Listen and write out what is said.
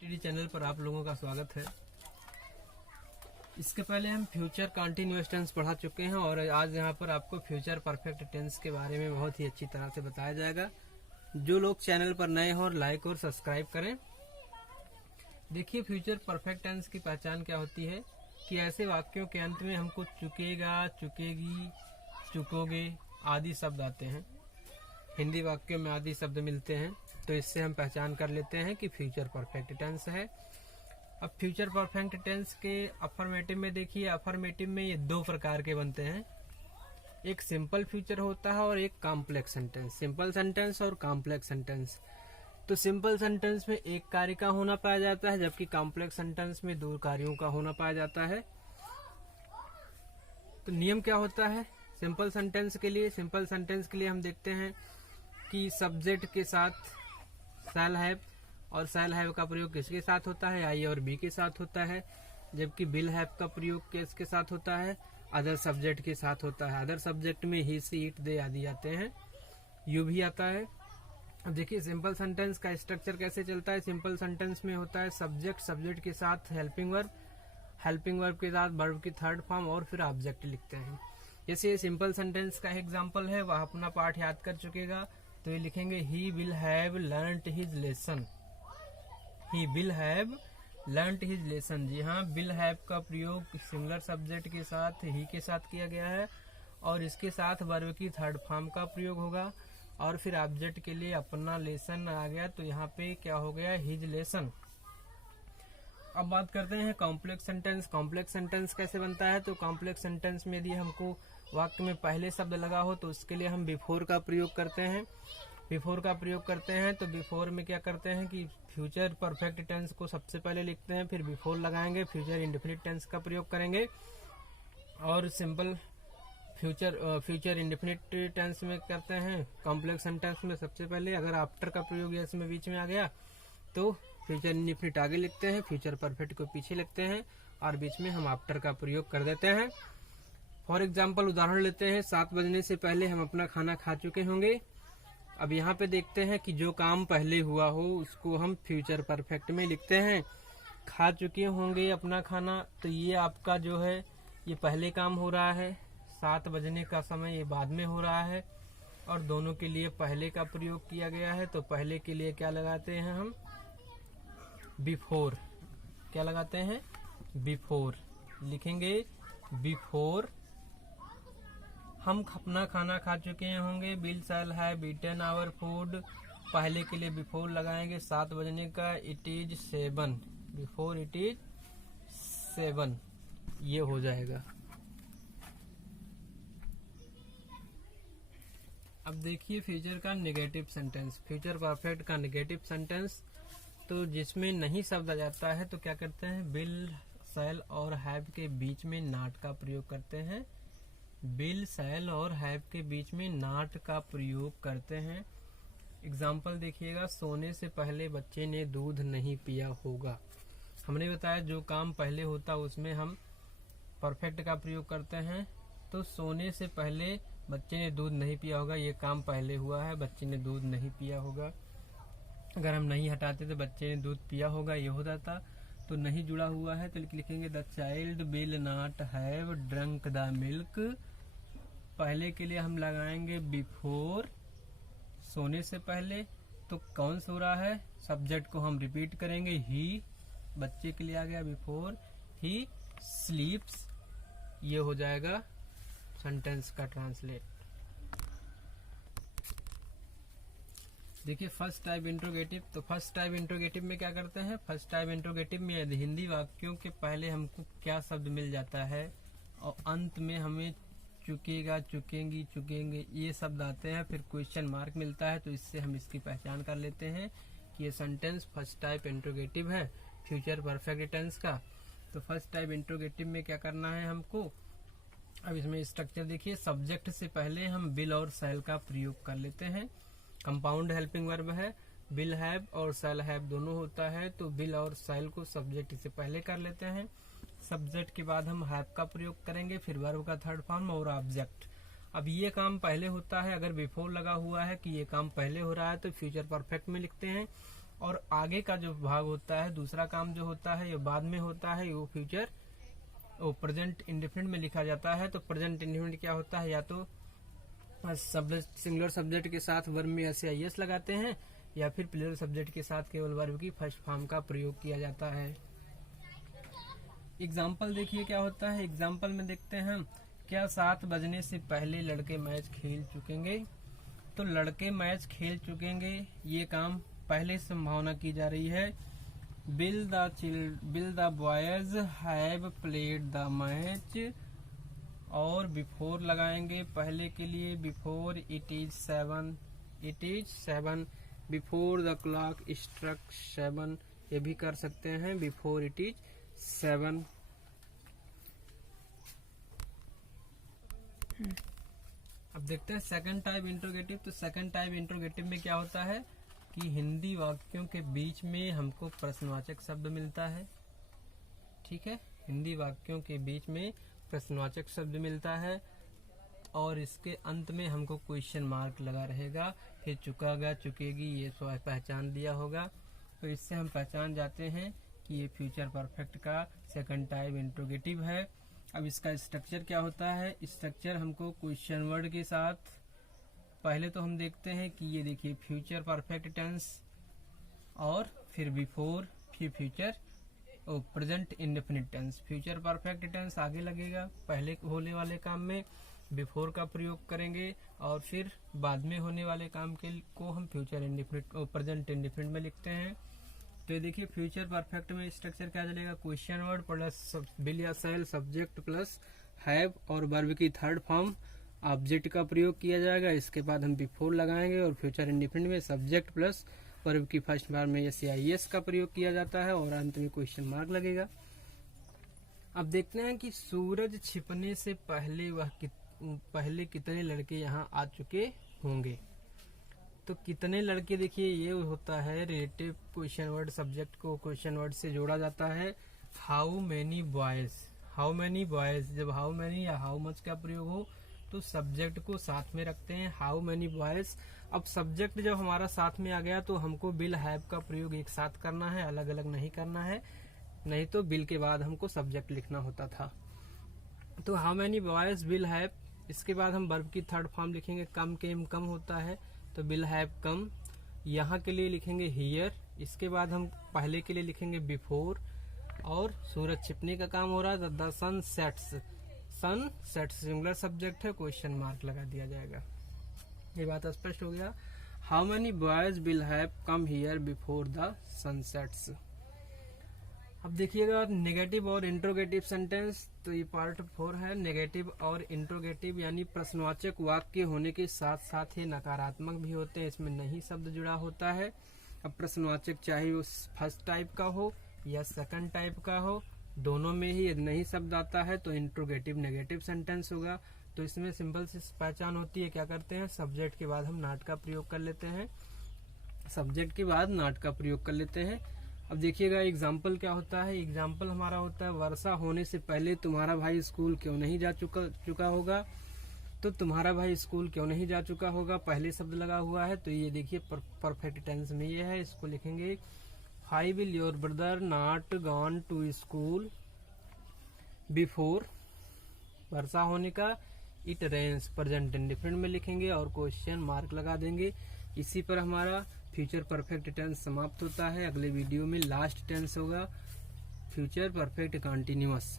TD channel पर आप लोगों का स्वागत है। इसके पहले हम फ्यूचर कंटिन्यूअस टेंस पढ़ा चुके हैं और आज यहाँ पर आपको फ्यूचर परफेक्ट टेंस के बारे में बहुत ही अच्छी तरह से बताया जाएगा। जो लोग चैनल पर नए हो लाइक और सब्सक्राइब करें। देखिए, फ्यूचर परफेक्ट टेंस की पहचान क्या होती है कि ऐसे वाक्यों के अंत में हमको चुकेगा, चुकेगी, चुकोगे आदि शब्द आते हैं। हिंदी वाक्यों में आदि शब्द मिलते हैं, तो इससे हम पहचान कर लेते हैं कि फ्यूचर परफेक्ट टेंस है। अब फ्यूचर परफेक्ट टेंस के अफर्मेटिव में देखिए, अफर्मेटिव में ये दो प्रकार के बनते हैं। एक सिंपल फ्यूचर होता है और एक कॉम्प्लेक्स सेंटेंस। सिंपल सेंटेंस और कॉम्प्लेक्स सेंटेंस। तो सिंपल सेंटेंस में एक कार्य का होना पाया जाता है, जबकि कॉम्प्लेक्स सेंटेंस में दो कार्यों का होना पाया जाता है। तो नियम क्या होता है सिंपल सेंटेंस के लिए? सिंपल सेंटेंस के लिए हम देखते हैं कि सब्जेक्ट के साथ शैल हैव, और शैल हैव का प्रयोग किसके साथ होता है? आई और बी के साथ होता है। जबकि विल हैव का प्रयोग किसके साथ होता है? अदर सब्जेक्ट के साथ होता है। अदर सब्जेक्ट में ही, सी, इट, दे आदि आते हैं, यू भी आता है। अब देखिए सिंपल सेंटेंस का स्ट्रक्चर कैसे चलता है। सिंपल सेंटेंस में होता है सब्जेक्ट, सब्जेक्ट के साथ हेल्पिंग वर्ब, हेल्पिंग वर्ब के साथ वर्ब की थर्ड फॉर्म और फिर ऑब्जेक्ट लिखते हैं। जैसे सिंपल सेंटेंस का एग्जाम्पल है, वह अपना पाठ याद कर चुकेगा, तो ये लिखेंगे he will have learned his lesson. He will have learned his lesson. जी हाँ, विल हैव का प्रयोग सिंगुलर सब्जेक्ट के साथ ही के साथ किया गया है और इसके साथ वर्ब की थर्ड फॉर्म का प्रयोग होगा और फिर ऑब्जेक्ट के लिए अपना लेसन आ गया, तो यहाँ पे क्या हो गया? His lesson. अब बात करते हैं कॉम्प्लेक्स सेंटेंस। कॉम्प्लेक्स सेंटेंस कैसे बनता है? तो कॉम्प्लेक्स सेंटेंस में यदि हमको वाक्य में पहले शब्द लगा हो तो उसके लिए हम बिफोर का प्रयोग करते हैं। बिफोर का प्रयोग करते हैं तो बिफोर में क्या करते हैं कि फ्यूचर परफेक्ट टेंस को सबसे पहले लिखते हैं, फिर बिफोर लगाएंगे, फ्यूचर इंडेफिनिट टेंस का प्रयोग करेंगे और सिंपल फ्यूचर इंडेफिनिट टेंस में करते हैं। कॉम्प्लेक्स सेंटेंस में सबसे पहले अगर आफ्टर का प्रयोग इसमें बीच में आ गया तो फ्यूचर इंडेफिनिट आगे लिखते हैं, फ्यूचर परफेक्ट को पीछे लिखते हैं और बीच में हम आफ्टर का प्रयोग कर देते हैं। फॉर एग्जाम्पल उदाहरण लेते हैं, 7 बजने से पहले हम अपना खाना खा चुके होंगे। अब यहाँ पे देखते हैं कि जो काम पहले हुआ हो उसको हम फ्यूचर परफेक्ट में लिखते हैं। खा चुके होंगे अपना खाना, तो ये आपका जो है ये पहले काम हो रहा है। 7 बजने का समय ये बाद में हो रहा है और दोनों के लिए पहले का प्रयोग किया गया है। तो पहले के लिए क्या लगाते हैं हम? बिफोर। क्या लगाते हैं? बिफोर लिखेंगे। बिफोर हम अपना खाना खा चुके होंगे। Will shall have eaten our food. पहले के लिए बिफोर लगाएंगे 7 बजने का, it is 7। Before it is 7 ये हो जाएगा। अब देखिए फ्यूचर का नेगेटिव सेंटेंस, फ्यूचर परफेक्ट का नेगेटिव सेंटेंस। तो जिसमें नहीं शब्द आ जाता है तो क्या करते हैं? विल, शैल और हैव के बीच में नॉट का प्रयोग करते हैं। विल, शैल और हैव के बीच में नॉट का प्रयोग करते हैं। एग्जाम्पल देखिएगा, सोने से पहले बच्चे ने दूध नहीं पिया होगा। हमने बताया जो काम पहले होता उसमें हम परफेक्ट का प्रयोग करते हैं। तो सोने से पहले बच्चे ने दूध नहीं पिया होगा, ये काम पहले हुआ है, बच्चे ने दूध नहीं पिया होगा। अगर हम नहीं हटाते तो बच्चे ने दूध पिया होगा ये हो जाता। तो नहीं जुड़ा हुआ है तो लिखेंगे the child will not have drunk the milk. पहले के लिए हम लगाएंगे बिफोर, सोने से पहले। तो कौन सो रहा है? सब्जेक्ट को हम रिपीट करेंगे, ही। बच्चे के लिए आ गया बिफोर ही स्लीप्स। ये हो जाएगा सेंटेंस का ट्रांसलेट। देखिए फर्स्ट टाइप इंट्रोगेटिव। तो फर्स्ट टाइप इंट्रोगेटिव में क्या करते हैं? फर्स्ट टाइप इंट्रोगेटिव में हिंदी वाक्यों के पहले हमको क्या शब्द मिल जाता है और अंत में हमें चुकेगा, चुकेंगी, चुकेंगे ये शब्द आते हैं, फिर क्वेश्चन मार्क मिलता है। तो इससे हम इसकी पहचान कर लेते हैं कि ये सेंटेंस फर्स्ट टाइप इंट्रोगेटिव है फ्यूचर परफेक्ट टेंस का। तो फर्स्ट टाइप इंट्रोगेटिव में क्या करना है हमको? अब इसमें स्ट्रक्चर देखिए, सब्जेक्ट से पहले हम विल और शैल का प्रयोग कर लेते हैं। कंपाउंड हेल्पिंग वर्ब है, विल हैव और शैल हैव दोनों होता है। तो विल और शैल को सब्जेक्ट से पहले कर लेते हैं। सब्जेक्ट के बाद हम हैव का प्रयोग करेंगे, फिर वर्ब का थर्ड फॉर्म और ऑब्जेक्ट। अब ये काम पहले होता है, अगर बिफोर लगा हुआ है कि ये काम पहले हो रहा है तो फ्यूचर परफेक्ट में लिखते हैं। और आगे का जो भाग होता है, दूसरा काम जो होता है ये बाद में होता है, वो फ्यूचर वो प्रेजेंट इंडेफिनिट में लिखा जाता है। तो प्रेजेंट इंडेफिनिट क्या होता है, या तो सिंगुलर सब्जेक्ट के साथ वर्ब में ऐसे IS लगाते हैं, या फिर प्लूरल सब्जेक्ट के साथ केवल वर्ब की फर्स्ट फॉर्म का प्रयोग किया जाता है। एग्जाम्पल देखिए क्या होता है। एग्जाम्पल में देखते हैं हम, क्या 7 बजने से पहले लड़के मैच खेल चुकेंगे। तो लड़के मैच खेल चुकेंगे, ये काम पहले संभावना की जा रही है। Will the boys have played the match, और बिफोर लगाएंगे पहले के लिए, before it is 7 before the clock struck 7, ये भी कर सकते हैं बिफोर इट इज 7। अब देखते हैं सेकंड टाइप इंट्रोगेटिव। तो सेकंड टाइप इंट्रोगेटिव में क्या होता है कि हिंदी वाक्यों के बीच में हमको प्रश्नवाचक शब्द मिलता है। ठीक है, हिंदी वाक्यों के बीच में प्रश्नवाचक शब्द मिलता है, और इसके अंत में हमको क्वेश्चन मार्क लगा रहेगा, फिर चुकागा चुकेगी ये पहचान दिया होगा। तो इससे हम पहचान जाते हैं कि ये फ्यूचर परफेक्ट का सेकंड टाइप इंट्रोगेटिव है। अब इसका स्ट्रक्चर क्या होता है। स्ट्रक्चर हमको क्वेश्चन वर्ड के साथ, पहले तो हम देखते हैं कि ये देखिए फ्यूचर परफेक्ट टेंस, और फिर बिफोर, फिर future present indefinite tense. Future perfect tense आगे लगेगा पहले होने वाले काम में, बिफोर का प्रयोग करेंगे, और फिर बाद में होने वाले काम को हम फ्यूचर इंडेफिनिट प्रेजेंट इंडेफिनिट में लिखते हैं। तो ये देखिए फ्यूचर परफेक्ट में स्ट्रक्चर क्या चलेगा, क्वेश्चन वर्ड प्लस विल या शैल सब्जेक्ट प्लस हैव, और वर्ब की थर्ड फॉर्म ऑब्जेक्ट का प्रयोग किया जाएगा। इसके बाद हम बिफोर लगाएंगे, और फ्यूचर इंडेफिनिट में सब्जेक्ट प्लस वर्ब की फर्स्ट फॉर्म में IS का प्रयोग किया जाता है, और अंत में क्वेश्चन मार्क लगेगा। अब देखते हैं कि सूरज छिपने से पहले कितने लड़के यहाँ आ चुके होंगे। तो कितने लड़के, देखिए ये होता है रिलेटिव क्वेश्चन वर्ड, सब्जेक्ट को क्वेश्चन वर्ड से जोड़ा जाता है। हाउ मेनी बॉयज, जब हाउ मेनी या हाउ मच का प्रयोग हो तो सब्जेक्ट को साथ में रखते हैं, हाउ मेनी बॉयज। अब सब्जेक्ट जब हमारा साथ में आ गया तो हमको विल हैव का प्रयोग एक साथ करना है, अलग अलग नहीं करना है, नहीं तो विल के बाद हमको सब्जेक्ट लिखना होता था। तो how many boys will have, इसके बाद हम वर्ब की थर्ड फॉर्म लिखेंगे, कम केम कम होता है तो विल हैव कम, यहाँ के लिए लिखेंगे हियर। इसके बाद हम पहले के लिए लिखेंगे बिफोर, और सूरज छिपने का काम हो रहा है, the sun sets, singular subject है, क्वेश्चन मार्क लगा दिया जाएगा। ये बात स्पष्ट हो गया। How many boys will have come here before the sun sets. अब देखिएगा नेगेटिव और इंट्रोगेटिव सेंटेंस। तो ये पार्ट 4 है। नेगेटिव और इंट्रोगेटिव यानी प्रश्नवाचक वाक्य होने के साथ साथ ही नकारात्मक भी होते हैं, इसमें नहीं शब्द जुड़ा होता है। अब प्रश्नवाचक चाहे वो फर्स्ट टाइप का हो या सेकंड टाइप का हो, दोनों में ही यदि नहीं शब्द आता है तो इंट्रोगेटिव नेगेटिव सेंटेंस होगा। तो इसमें सिंपल सी पहचान होती है, क्या करते हैं सब्जेक्ट के बाद हम नॉट का प्रयोग कर लेते हैं, सब्जेक्ट के बाद नॉट का प्रयोग कर लेते हैं। अब देखिएगा एग्जाम्पल क्या होता है। एग्जाम्पल हमारा होता है, वर्षा होने से पहले तुम्हारा भाई स्कूल क्यों नहीं जा चुका होगा। तो तुम्हारा भाई स्कूल क्यों नहीं जा चुका होगा, पहले शब्द लगा हुआ है, तो ये देखिए परफेक्ट टेंस में ये है। इसको लिखेंगे, hi will your brother not gone to school before, वर्षा होने का, इट रेन्स प्रेजेंट इंडेफिनिट में लिखेंगे और क्वेश्चन मार्क लगा देंगे। इसी पर हमारा फ्यूचर परफेक्ट टेंस समाप्त होता है। अगले वीडियो में लास्ट टेंस होगा फ्यूचर परफेक्ट कंटिन्यूअस।